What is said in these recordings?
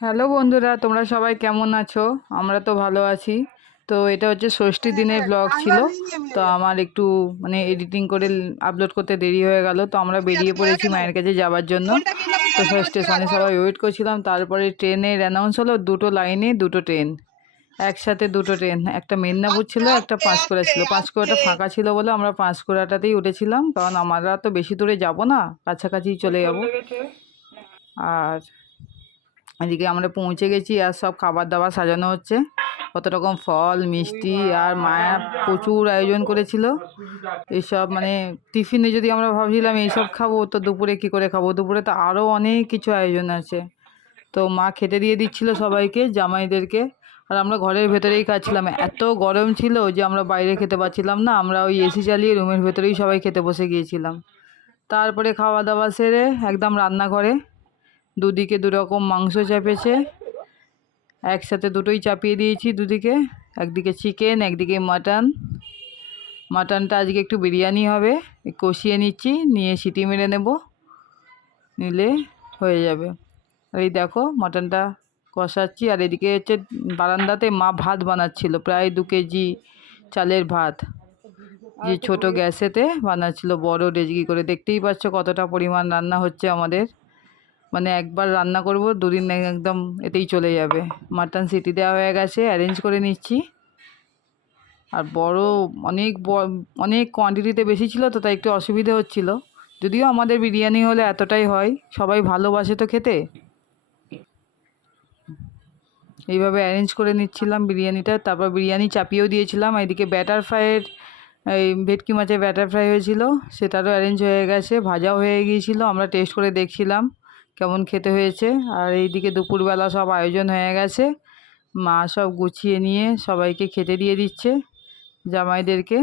Hello বন্ধুরা, তোমরা সবাই কেমন আছো? আমরা তো ভালো আছি। তো এটা হচ্ছে ষষ্ঠী দিনের ব্লগ ছিল। তো আমার একটু মানে এডিটিং করে আপলোড করতে দেরি হয়ে গেল। তো আমরা বেরিয়ে পড়েছি মায়ের কাছে যাওয়ার জন্য। তো স্টেশনে সবাই ওয়েট করছিলাম। তারপরে ট্রেনের অ্যানাউন্স হলো দুটো লাইনে দুটো ট্রেন একসাথে দুটো ট্রেন একটা মেদিনীপুর ছিল, একটা পাঁশকুড়া ছিল। পাঁশকুড়াটা ফাঁকা ছিল বলে আমরা পাঁশকুড়াটাতেই উঠেছিলাম। কারণ আমরা তো বেশি দূরে যাব না, কাছাকাছি চলে যাব। আর এদিকে আমরা পৌঁছে গেছি আর সব খাবার দাবার সাজানো হচ্ছে। কত রকম ফল, মিষ্টি আর মায়া প্রচুর আয়োজন করেছিল। এইসব মানে টিফিনে যদি আমরা ভাবছিলাম এইসব খাব, তো দুপুরে কি করে খাব? দুপুরে তো আরও অনেক কিছু আয়োজন আছে। তো মা খেতে দিয়ে দিচ্ছিল সবাইকে, জামাইদেরকে। আর আমরা ঘরের ভেতরেই খাচ্ছিলাম। এত গরম ছিল যে আমরা বাইরে খেতে পাচ্ছিলাম না। আমরা ওই এসি চালিয়ে রুমের ভেতরেই সবাই খেতে বসে গিয়েছিলাম। তারপরে খাওয়া দাওয়া সেরে একদম রান্নাঘরে দুদিকে দুরকম মাংস চাপেছে। একসাথে দুটোই চাপিয়ে দিয়েছি দুদিকে। একদিকে চিকেন একদিকে মাটন মাটনটা আজকে একটু বিরিয়ানি হবে। কষিয়ে নিচ্ছি, নিয়ে সিটি মেরে নেব। নিলে হয়ে যাবে। এই দেখো মাটনটা কষাচ্ছি। আর এদিকে হচ্ছে বারান্দাতে মা ভাত বানাচ্ছিল, প্রায় দু কেজি চালের ভাত। যে ছোট গ্যাসেতে বানাচ্ছিল, বড় ডেজকি করে। দেখতেই পাচ্ছ কতটা পরিমাণ রান্না হচ্ছে আমাদের। মানে একবার রান্না করব, দুদিন একদম এতেই চলে যাবে। মাটন সিটি দেওয়া হয়ে গেছে অ্যারেঞ্জ করে নিচ্ছি। আর বড় অনেক অনেক কোয়ান্টিটিতে বেশি ছিল তো তাই একটু অসুবিধে হচ্ছিল। যদিও আমাদের বিরিয়ানি হলে এতটাই হয়, সবাই ভালোবাসে তো খেতে। এইভাবে অ্যারেঞ্জ করে নিচ্ছিলাম বিরিয়ানিটা, তারপর বিরিয়ানি চাপিয়েও দিয়েছিলাম। এদিকে ব্যাটার ফ্রাইয়ের এই ভেটকি মাছের ব্যাটার ফ্রাই হয়েছিল, সেটারও অ্যারেঞ্জ হয়ে গেছে, ভাজাও হয়ে গিয়েছিল, আমরা টেস্ট করে দেখছিলাম। কেমন খেতে হয়েছে। আর এইদিকে দুপুরবেলা সব আয়োজন হয়ে গেছে। মা সব গুছিয়ে নিয়ে সবাইকে খেতে দিয়ে দিচ্ছে জামাইদেরকে।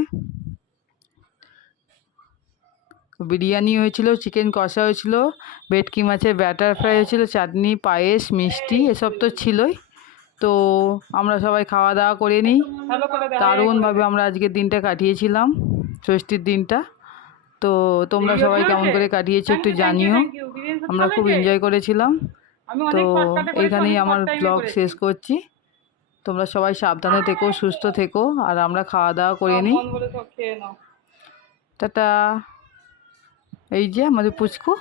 বিরিয়ানি হয়েছিল, চিকেন কষা হয়েছিল, ভেটকি মাছের ব্যাটার ফ্রাই হয়েছিল, চাটনি, পায়েস, মিষ্টি, এসব তো ছিলই। তো আমরা সবাই খাওয়া দাওয়া করে নিই। দারুণভাবে আমরা আজকের দিনটা কাটিয়েছিলাম, ষষ্ঠীর দিনটা। তো তোমরা সবাই কেমন করে কাটিয়েছো একটু জানিও। আমরা খুব এনজয় করেছিলাম। তো এইখানেই আমার ব্লগ শেষ করছি। তোমরা সবাই সাবধানে থেকো সুস্থ থেকো আর আমরা খাওয়া দাওয়া করে নিই। টাটা। এই যে আমাদের পুচকু।